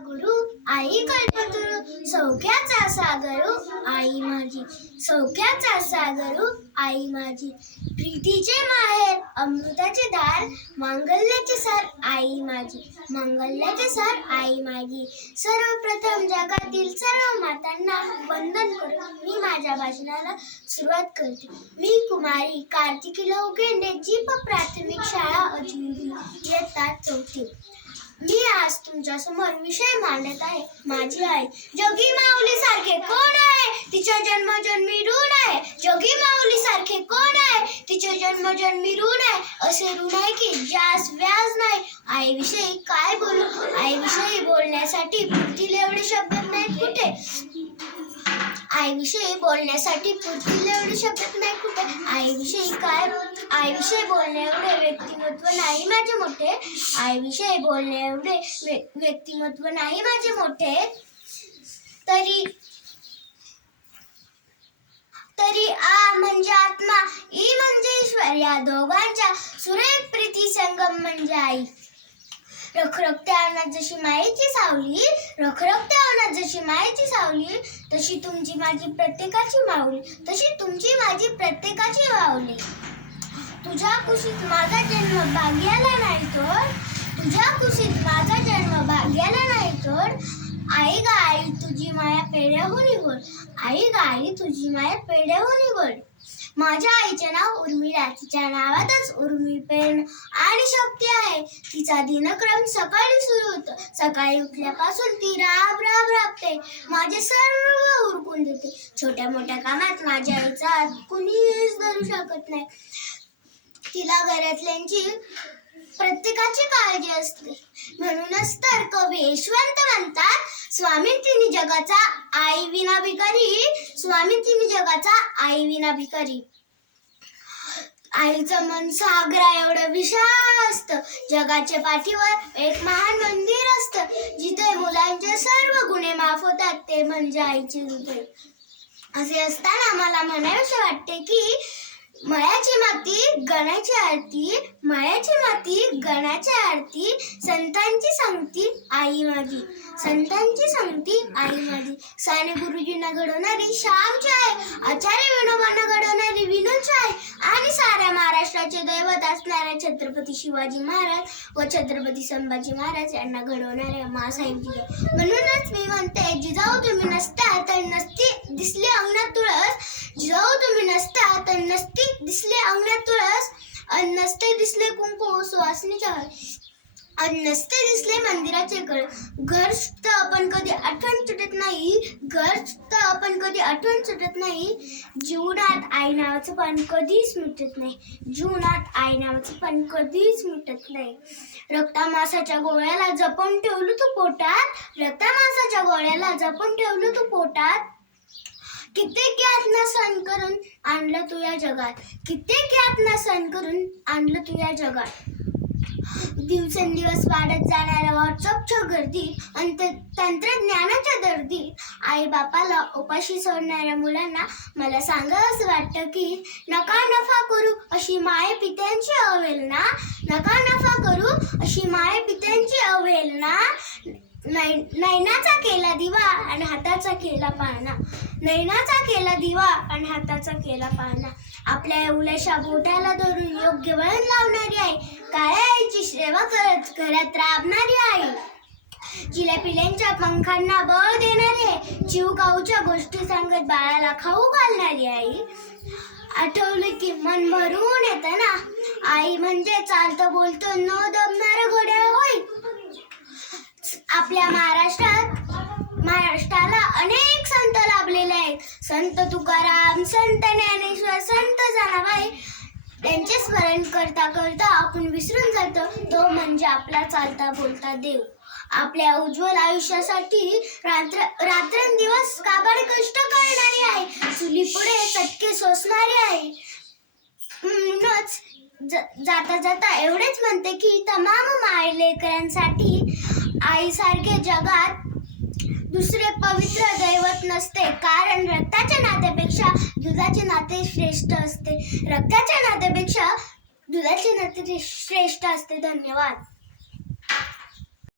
गुरु आई कल्पतरू सौख्याचा सागरू आई माझी, सौख्याचा सागरू आई माझी. प्रीतीचे माहेर अमृताचे दार, मांगल्याचे सार आई माझी, मांगल्याचे सार आई माझी. सर्वप्रथम जगातील सर्व मातांना वंदन करून मी माझ्या भाषणाला सुरुवात करते. मी कुमारी कार्तिकी लवगेंडे, जीप प्राथमिक शाळा अजिंक्य, इयत्ता चौथी. मी आज तुमच्या समोर विषय मांडत आहे माझी आई. जोगी माऊली सारखे कोण आहे, तिच्या जन्मजन्मी ऋण आहे. जोगी माऊली सारखे कोण आहे, तिचे जन्मजन्मी ऋण आहे. असे ऋण आहे की ज्यास व्याज नाही. आईविषयी काय बोलू, आईविषयी बोलण्यासाठी पुरतील एवढे शब्द नाही कुठे. आईविषयी बोलण्यासाठी पुरतील एवढे शब्द नाही कुठे. आईविषयी बोलणे एवढे व्यक्तिमत्व नाही माझे मोठे. आईविषयी बोलणे एवढे व्यक्तिमत्व नाही माझे मोठे. तरी आ म्हणजे आत्मा, ई म्हणजे ईश्वर, या दोघांच्या सुरेख प्रीती संगम म्हणजे आई. रखरखत्या अंगणात जशी मायेची सावली, रखरखत्या अंगणात जशी मायेची सावली, तशी तुमची माझी प्रत्येकाची माऊली, तशी तुमची माझी प्रत्येकाची माऊली. तुझ्या कुशीत माझा जन्म भाग्याला नाही तोड, तुझ्या कुशीत माझा जन्म भाग्याला नाही तोड. आई ग आई तुझी माया पेढ्याहून गोड, आई ग आई तुझी माया पेढ्याहून गोड. माझ्या आईचे नाव उर्मिला, तिच्या नावातच उर्मी प्रेरणा आणि शक्ती आहे. तिचा दिनक्रम सकाळी सुरू होतो, सकाळी उठल्यापासून ती राब राबते, माझे सर्व उरकून देते. छोट्या मोठ्या कामात माझ्या आईचा हात कुणीच धरू शकत नाही. तिला घरातल्यांची प्रत्येकाची काळजी असते. म्हणूनच तर कवी यशवंत म्हणतात, स्वामी तिन्ही जगाचा आई विना भिकारी, स्वामी तिन्ही जगाचा आई विना भिकारी. आईचं मन सागरा एवढं विशाल असतं. जगाच्या पाठीवर एक महान मंदिर असतं, जिथे मुलांचे सर्व गुन्हे माफ होतात, ते म्हणजे आईचे हृदय. असे असताना मला म्हणावेसे वाटते की मळ्याची माती गणाची आरती, मळ्याची माती गणाची आरती, संतांची संगती आई माझी, संतांची संगती आई माझी. साने गुरुजींना घडवणारी श्यामची आहे, आचार्य विनोबांना घडवणारी विनोदची आहे, आणि साऱ्या महाराष्ट्राचे दैवत असणाऱ्या छत्रपती शिवाजी महाराज व छत्रपती संभाजी महाराज यांना घडवणाऱ्या मासाहेबजी. म्हणूनच मी म्हणते, जिजाऊ तुम्ही नसता तर नसती दिसले अंगणात तुळस, जिजाऊ तुम्ही नसता तर नसती दिसले अंगणात तुळस, अन नसते दिसले कुंकू सुवासिनीच्या घरी, अन नसते दिसले मंदिराचे कळ. घर सुद्धा आपण कधी आठवण सुटत नाही, घर सुद्धा आपण कधी आठवण सुटत नाही. जीवनात आई नावाचं पण कधीच मिटत नाही, जीवनात आई नावाचं पण कधीच मिटत नाही. रक्तामासाच्या गोळ्याला जपून ठेवलं तू पोटात, रक्तामासाच्या गोळ्याला जपून ठेवलं तू पोटात. कित्येक यातना सहन करून आणलं तू या जगात, कित्येक यातना सहन करून आणलं तू या जगात. दिवसेंदिवस वाढत जाणाऱ्या व्हॉट्सअपच्या गर्दीत आणि तंत्रज्ञानाच्या दर्दीत आई बापाला उपाशी सोडणाऱ्या मुलांना मला सांगावंसं वाटतं की नका नफा करू अशी माये पित्यांची अवहेलना, नका नफा करू अशी माये पित्यांची अवहेलना. नैनाचा केला दिवा आणि हाताचा केला पाळणा, नैनाचा केला दिवा आणि हाताचा केला पाळणा. आपल्या एवढ्याशा बोटाला धरून योग्य वळण लावणारी आई, काळ्या आईची सेवा करत घरात राबणारी आई, जिल्या पिल्यांच्या पंखांना बळ देणारी आई, जीव काऊच्या गोष्टी सांगत बाळाला खाऊ घालणारी आई. आठवलं की मन भरून येतं ना, आई म्हणजे चालतं बोलतं न दमणारं घड्याळ होय. आपल्या महाराष्ट्राला अनेक संत लाभलेले आहेत. संत तुकाराम, संत ज्ञानेश्वर, संत जनाबाई, त्यांचे स्मरण करता करता आपण विसरून जातो, तो म्हणजे आपला चालता बोलता देव. आपल्या उज्ज्वल आयुष्यासाठी रात्रंदिवस काबाड कष्ट करणारी आहे, चुलीपुढे चटके सोसणारी आहे. म्हणूनच जाता जाता एवढेच म्हणते की तमाम मायलेकरांसाठी आईसारखे जगात दुसरे पवित्र दैवत नसते. कारण रक्ताच्या नात्यापेक्षा दुधाचे नाते श्रेष्ठ असते, रक्ताच्या नात्यापेक्षा दुधाचे नाते श्रेष्ठ असते. धन्यवाद.